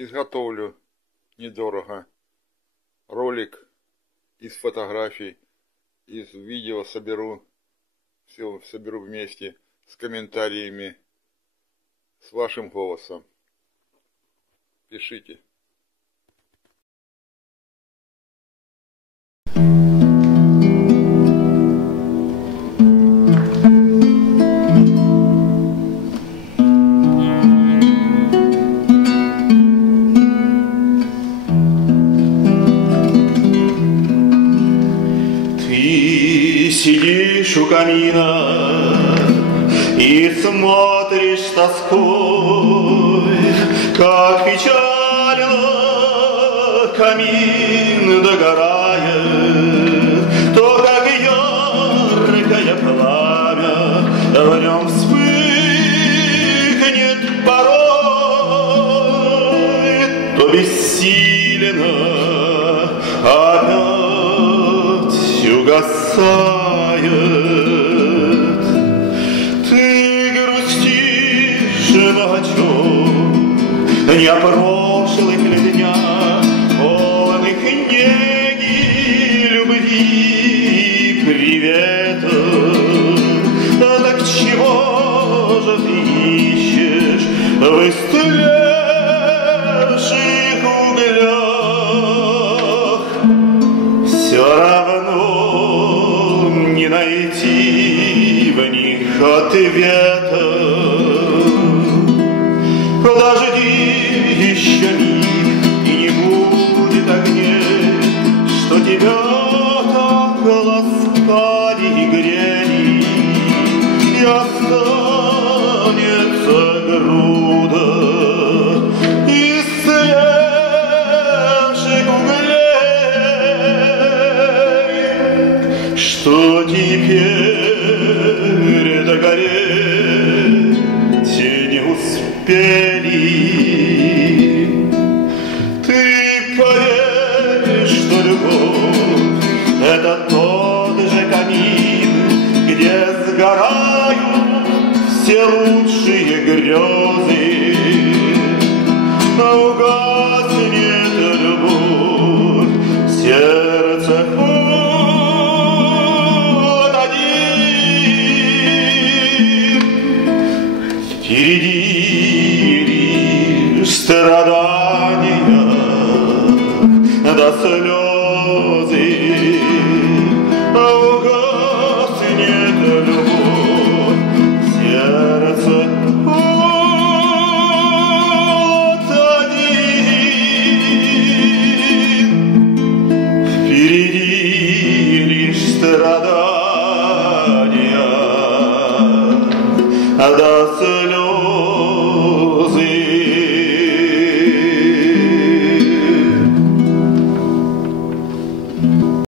изготовлю недорого ролик из фотографий, из видео соберу, все соберу вместе с комментариями, с вашим голосом. Пишите. Сидишь у камина и смотришь с тоской, как печально камин догорает, то как яркое пламя в нем вспыхнет порой, то бессиленно опять угасает. Ты грустишь, но о чем? Не о прошлых ли днях, полных неги, любви и приветов. Так чего же ты ищешь в истлевших углях? Все равно не найти в них ответа. Подожди еще миг, и не будет огней, что тебя так ласкали и грели, и останется груда истлевших углей, что теперь догореть не успели. Ты поверишь, что любовь — это тот же камин, где сгорают все лучшие грезы, но угаснет любовь, сердце впереди лишь страдания до слезы, а угаснет любовь, сердце вот один. Впереди лишь страдания до слез.